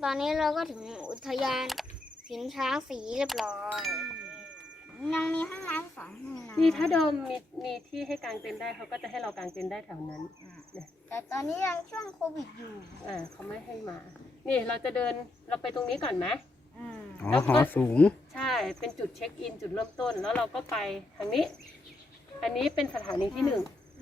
ซึ่งตอนนี้เราก็ถึงอุทยานหินช้างสีเรียบร้อย ยังมีห้องน้ำสองห้องน้ำนี่ถ้าโดมมีมีที่ให้กางเต็นท์ได้เขาก็จะให้เรากางเต็นท์ได้แถวนั้น แต่ตอนนี้ยังช่วงโควิดอยู่ อ่าเขาไม่ให้มา นี่เราจะเดินเราไปตรงนี้ก่อนไหมอืมอ๋อหอสูง ใช่ เป็นจุดเช็คอินจุดเริ่มต้น แล้วเราก็ไปทางนี้ อันนี้เป็นสถานีที่หนึ่ง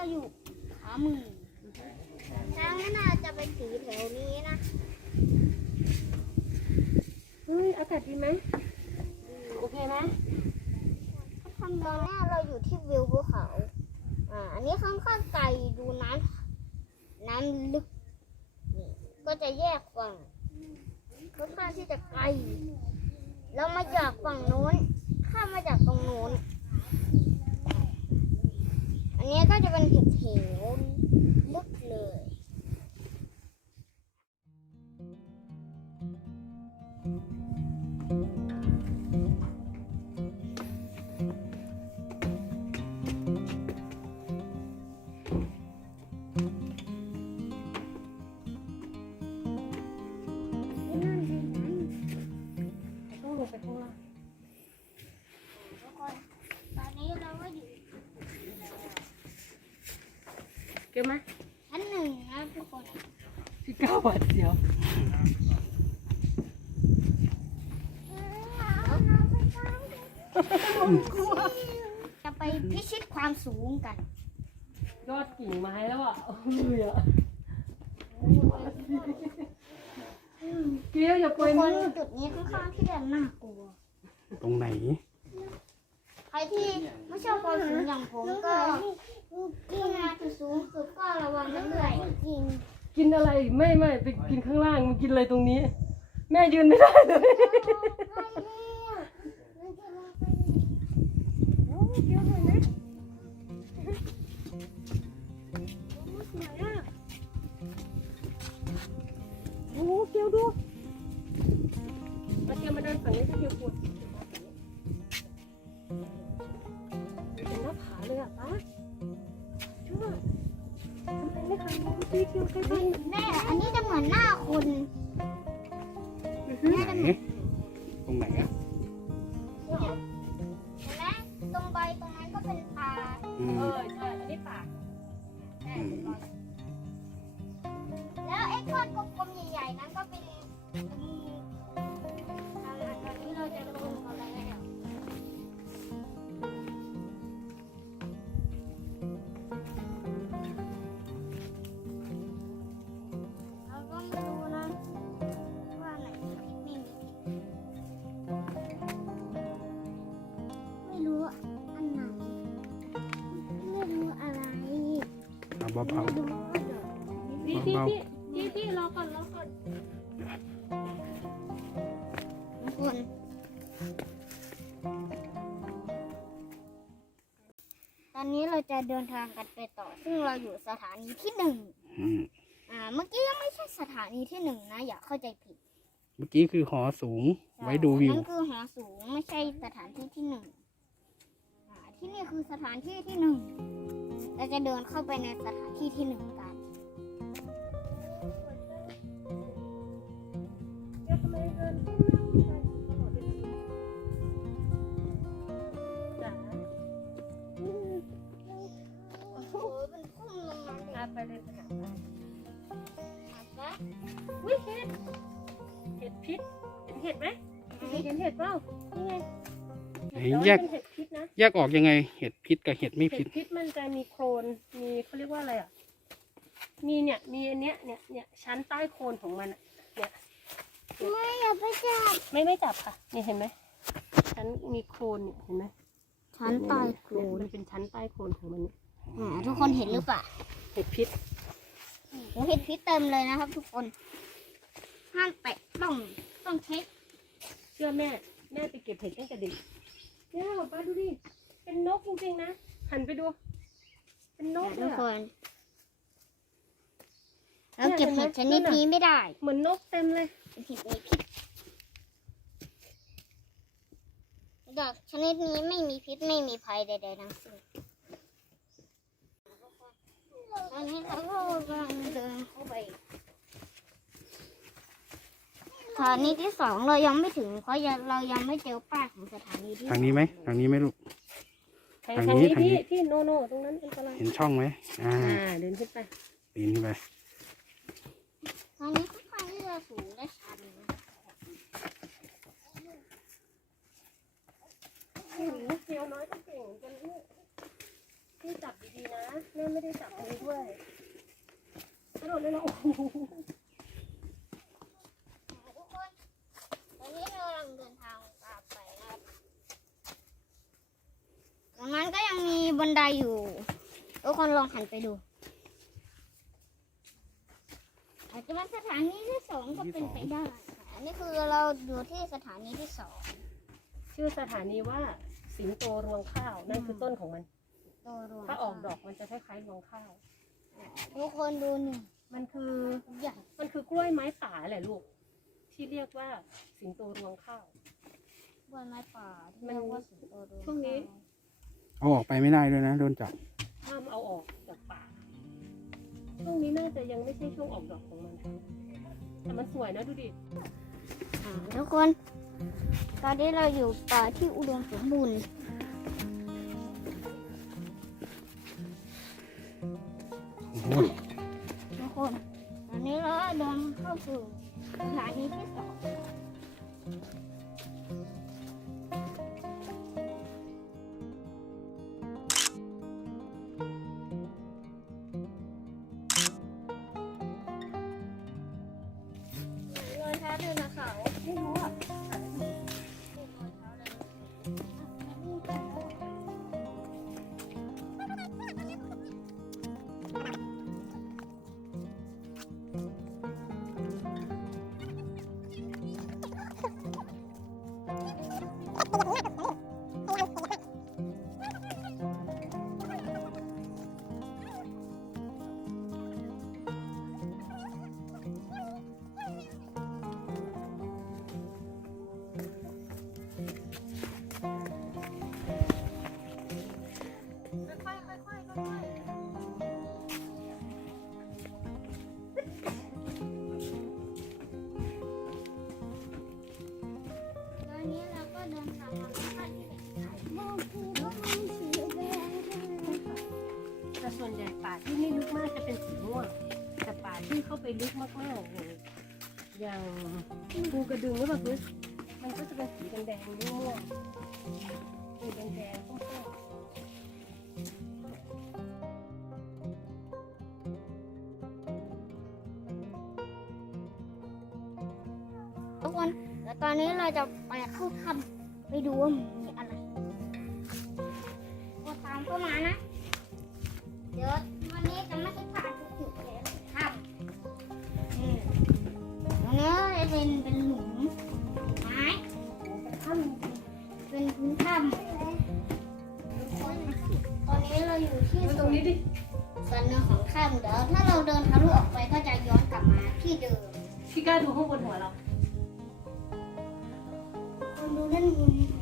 อันนี้เราอยู่ผาหมู่ช้างไม่น่าจะไปถือแถวนี้นะเฮ้ยอากาศดีไหมโอเคไหมทำตอนนี้เราอยู่ที่วิวภูเขา อ่า อันนี้ค่อนข้างไกลดูน้ำน้ำลึกนี่ก็จะแยกฝั่งค่อนข้างที่จะไกลเรามาจากฝั่งโน้น ข้ามมาจากตรงโน้น อันนี้ก็จะเป็นเห็ดเหว เกี่ยวไหมชั้นหนึ่งนะทุกคนพี่ก้าวหวัดเสียวจะไปพิชิตความสูงกัน ยอดกิ่งไม้แล้วอะเหนื่อยอะเกี้ยวอย่าปล่ทุอยกคมืนอจุดนี้ค่อนข้างที่จะน่ากลัว ตรงไหน ใครที่ไม่ชอบความสูงอย่างผมก็ ขึ้นมาจุดสูงสุดก็ระวังกันด้วยจริงกินอะไรไม่ไม่ไปกินข้างล่างมันกินอะไรตรงนี้ แม่ยืนไม่ได้เลย โอ้โหเกียวดูมาเกียวมาเดินฝั่งนี้ที่เกียวปวด แม่ อันนี้จะเหมือนหน้าคน ไหน เอาเบาไม่รู้ว่าเดี๋ยวพี่พี่พี่พี่พี่รอก่อนรอก่อนทุกคนตอนนี้เราจะเดินทางกันไปต่อ ซึ่งเราอยู่สถานีที่หนึ่ง ๆอืมอ่า เมื่อกี้ยังไม่ใช่สถานีที่หนึ่งนะ อย่าเข้าใจผิดเมื่อกี้คือหอสูงไว้ดูวิว นั่นคือหอสูงไม่ใช่สถานที่ที่หนึ่งอ่าที่นี่คือสถานที่ที่หนึ่ง เราจะเดินเข้าไปในสถานที่ที่หนึ่งกันโอ้โหเป็นพุ่มลงมาเลยอะไปเลยค่ะอะปะอุ้ยเห็ด เห็ดพิษเห็นเห็ดไหมเห็นเห็ดเปล่านี่ไงไหน แต่ว่าแยกเป็นเห็ดพิษนะแยกออกยังไง เห็ดพิษกับเห็ดไม่เห็พิดษ พิษมันจะมีโครนมีเขาเรียกว่าอะไรอะมีเนี่ย มีอันเนี้ยเนี่ยเนี่ยชั้นใต้โคนของมันอะเนี่ยไม่อย่าไปจับไม่ไม่จับค่ะนี่เห็นไหมชั้นมีโครนเนี่ยเห็นไหมชั้นใต้โคลเนี่ยนมันเป็นชั้นใต้โคลนของมันเนี่ยอ่าทุกคนเห็นหรือเปล่าเห็ดพิษโอ้เห็ดพิษเต็มเลยนะครับ ทุกคน ห้ามแตะต้องต้องเช็คเชื่อแม่ แม่ไปเก็บเห็ดตั้งแต่เด็ก เนี่ยป้าดูดิ เป็นนกจริงๆนะ หันไปดู เป็นนกเลทุยกคอะนแล้วเก็บเห็ดชนิดนี้ไม่ได้เหมือนนกเต็มเลยเป็นเห็ดมีพิษดอกชนิดนี้ไม่มีพิษไม่มีภัยใดๆทั้งสิ้นตอนนี้เราก็กำลังเดินเข้าไปส ถานีที่สองเรายังไม่ถึง เพราะยังเรายังไม่เจอป้ายของสถานีที่ทางนี้ไหมทางนี้ไหมลูก ทางทางทางนี้นี้ทางนี้ พี่พี่โนโนตรงนั้นอันตรายเห็นช่องไหมอ่าอ่าเดินขึ้นไปปีนขึ้นไปทางนี้ค่อนข้างที่จะสูงและชันนะโอ้โหเกียวน้อยก็เก่งเหมือนกันเนี่ยพี่จับดีๆนะแม่ไม่ได้จับมือด้วยกระโดดเลยนะโอ้โห ทุกคนตอนนี้เรากำลังเดินทางตามไปนะครับ ตรงนั้นก็ยังมีบันไดอยู่ทุกคนลองหันไปดู อาจจะเป็นสถานีที่สองก็เป็นไปได้ค่ะอันนี้คือเราอยู่ที่สถานีที่สองชื่อสถานีว่าสิงโตรวงข้าวนั่นคือต้นของมัน ตัวรวมถ้าออกดอกมันจะคล้ายๆรวงข้าว ทุกคนดูนี่มันคือใหญ่มันคือกล้วยไม้ป่าแหละลูก ที่เรียกว่าสิงโตรวงข้าว บนไม้ป่าที่มันเรียกว่าสิงโตรวมช่วงนี้ เอาออกไปไม่ได้ด้วยนะโดนจับห้ามเอาออกจากป่าช่วงนี้น่าจะยังไม่ใช่ช่วงออกดอกของมันแต่มันสวยนะดูดิอ่าทุกคน ตอนนี้เราอยู่ป่าที่อุดมสมบูรณ์โอ้โหทุกคนตอนนี้เราเดินเข้าสู่สถานีที่สอง ลึกมากๆเนี่ยอย่างภูกระดึงหรือเปล่าคือมันก็จะเป็นสีแดงๆม่วงสีแดงๆส้มๆทุกคนแล้วตอนนี้เราจะไปเข้าถ้ำไปดูว่ามีอะไรก็ตามเข้ามานะ พี่กล้าดูข้างบนหัวเราคนดูด้านบน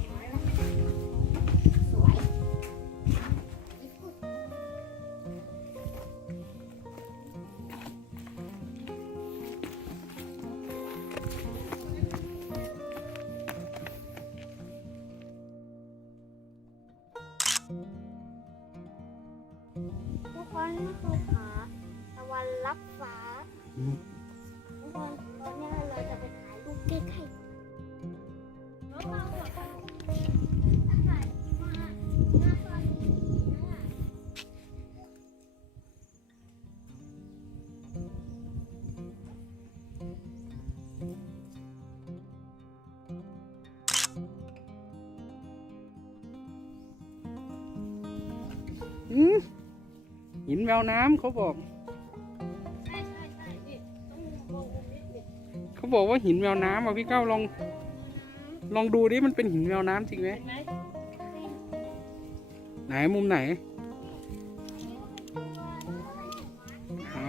แววน้ำเขาบอก เขาบอกว่าหินแววน้ำอะพี่เก้าลอง ลองดูดิมันเป็นหินแววน้ำจริงไหมไหนมุมไหนอ๋อ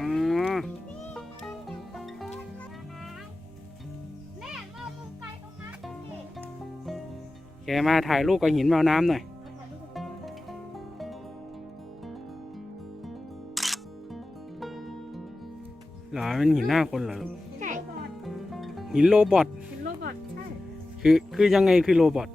แม่มองมุมไกมาถ่ายรูปกับหินแววน้ำหน่อย รอเป็นหินหน้าคนเหรอลูกใช่หินโรบอทเห็นโรบอทใช่คือคือยังไงคือโรบอท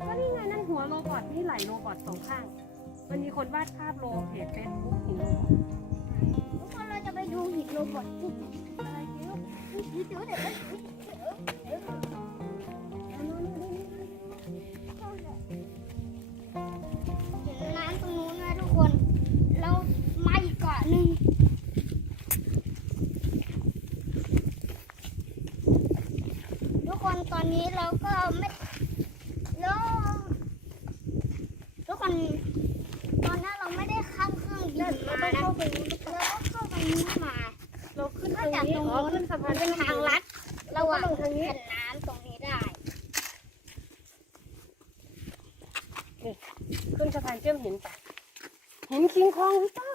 คิงคองหรือเปล่า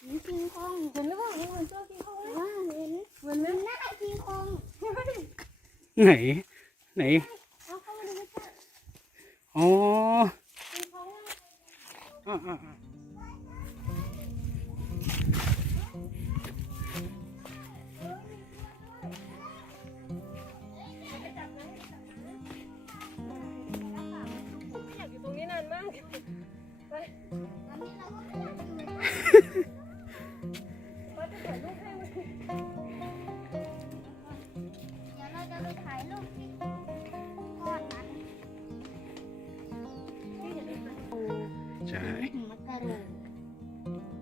เห็นคิงคองเห็นหรือเปล่าเห็นเหมือนตัวคิงคองไหมว่าเห็นเหมือนไหมหน้าคิงคองไหน ไหน เอาเข้ามาดูไม่ใช่อ๋อคิงคองอะอะ ใ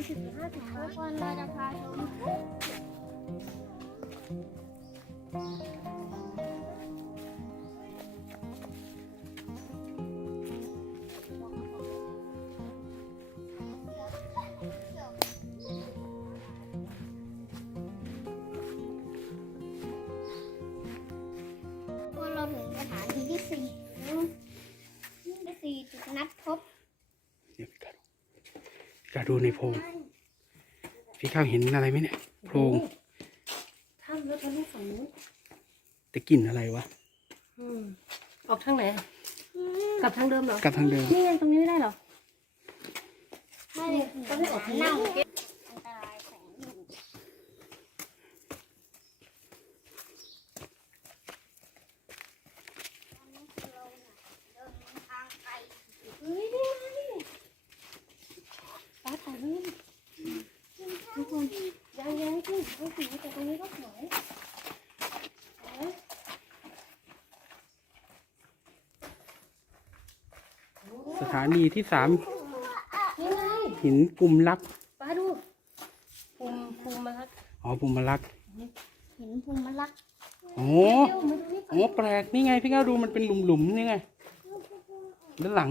สามสิบถึงห้าสิบทุกคนเราจะพาชม ดูในโพรงพี่ข้าวเห็นอะไรไหมเนี่ยโพรงถ้ำแล้วทะลุฝั่งนู้นแต่กลิ่นอะไรวะอืมออกทางไหนอะกลับทางเดิมเหรอกับทางเดิม นี่ไงตรงนี้ไม่ได้เหรอ ไม่ได้ต้องให้ออกทางนี้นั่งอันตรายแสงอยู่ตอนนี้คือเราเนี่ยเดินทางไกล เฮ้ยนี่ไงป้าถ่ายรูปทุกคนยังยังขึ้นเอาสีแต่ตรงนี้ก็สวยเห็นไหม สถานีที่สามนี่ไงหินกลุ่มลักป้าดูภูมิภูมิมาครับอ๋อภูมิลักเห็นภูมิลักษณ์อ๋อเร็วมาดูนี่อ๋อแปลกนี่ไงพี่ข้าวดูมันเป็นหลุมๆนี่ไงด้านหลัง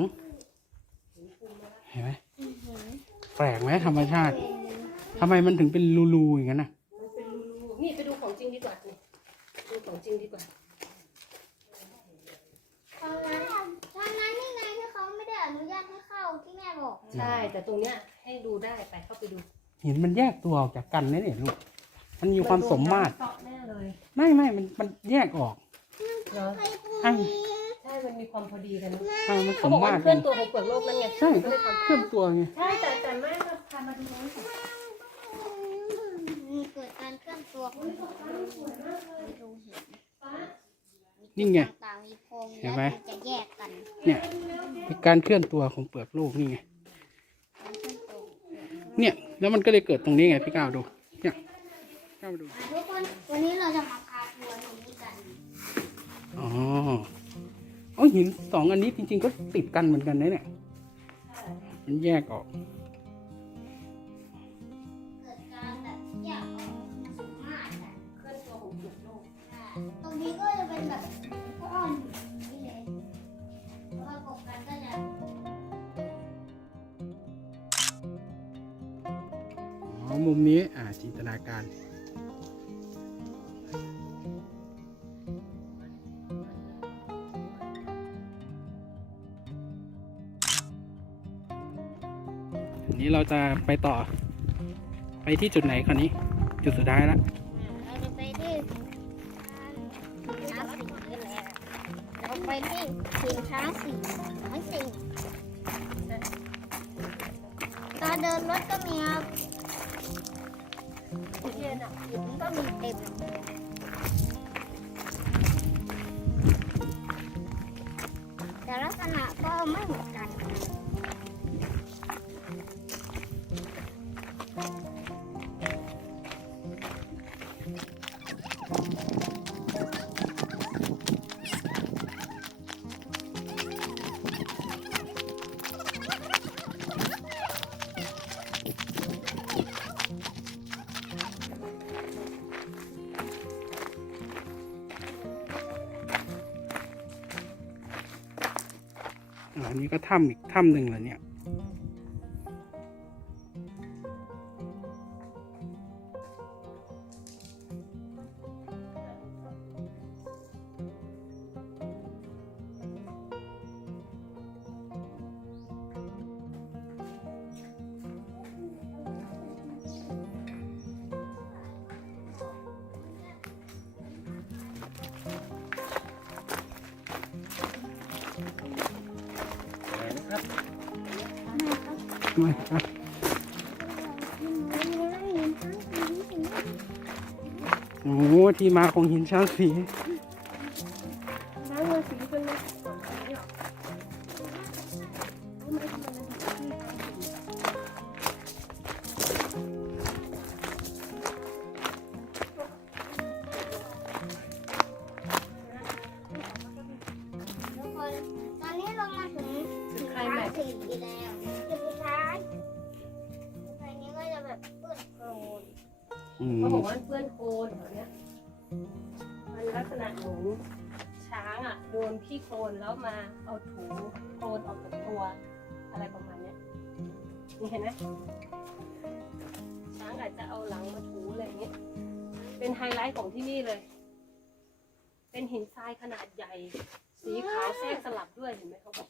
เห็นไหมแปลกไหมธรรมชาติทำไมมันถึงเป็นรูๆอย่างนั้นน่ะ มันเป็นรูๆนี่ไปดูของจริงดีกว่านี่ดูของจริงดีกว่า ตอนนั้นตอนนั้นนี่ไงที่เขาไม่ได้อนุญาตให้เข้า ที่แม่บอกใช่ แต่ตรงเนี้ยให้ดูได้ไปเข้าไปดูหินมันแยกตัวออกจากกันนะเนี่ยลูก มันมีความสมมาตรเกาะแน่เลยไม่ไม่มันมันแยกออก เนาะใครภูอ้าวมิใช่มันมีความพอดีกันเนอะใช่มันสเขามบอกว่ามาตมันรเคลื่กัอนนตัวของเปลือกโลกนั่นไงใช่ก็เลยทำเคลื่อนตัวไงใช่แต่แต่แม่ก็พามาดูนี้ก่อนมีเกิดการเคลื่อนตัวของไปดูเห็นป้า นี่ไงต่างๆมีโพรงเห็นไหม แล้วจะแยกกันเนี่ยเป็นการเคลื่อนตัวของเปลือกโลกนี่ไงเนี่ย แล้วมันก็เลยเกิดตรงนี้ไงพี่ก้าวดู เนี่ยก้าวดู อะทุกคนวันนี้เราจะมาพาทัวร์ตรงนี้กันอ๋อเอาหินสองอันนี้จริงๆก็ติดกันเหมือนกันนะเนี่ย มันแยกออก กกันก็จะอ๋อมุมนี้อ่าจินตนาการนี้เราจะไปต่อไปที่จุดไหนคราวนี้ จุดสุดท้ายและ ไปที่สินค้าสี่ไม่สิงตอนเดินรถก็มีครับเย็นอะหินก็มีเต็มแต่ลักษณะก็ไม่เหมือนกัน อันนี้ก็ถ้ำอีกถ้ำหนึ่งเหรอเนี่ย ม่ครับโอ้โหที่มาของหินช้างสี อืมเขาบอกว่าเพื่อนโคลนแถวเนี้ยมันลักษณะเหมือนช้างอะโดนขี้โคลนแล้วมาเอาถูโคลนออกจากตัว อะไรประมาณเนี้ยนี่เห็นไหมช้างอาจจะเอาหลังมาถูอะไรอย่างเงี้ยเป็นไฮไลท์ของที่นี่เลย เป็นหินทรายขนาดใหญ่ สีขาวแทรกสลับด้วยเห็นไหมเขาบอก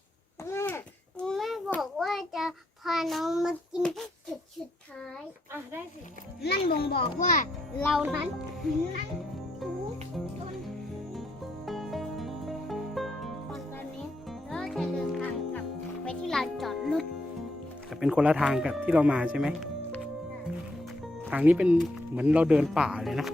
แม่แม่บอกว่าจะพาน้องมากินจุดสุดท้าย อะได้สิ นั่นบ่งบอกว่าเรานั้นหินนั้นถูกจนคนตอนนี้เราจะเดินทางกลับไปที่ลานจอดรถแต่เป็นคนละทางกับที่เรามาใช่ไหม ทางนี้เป็นเหมือนเราเดินป่าเลยนะ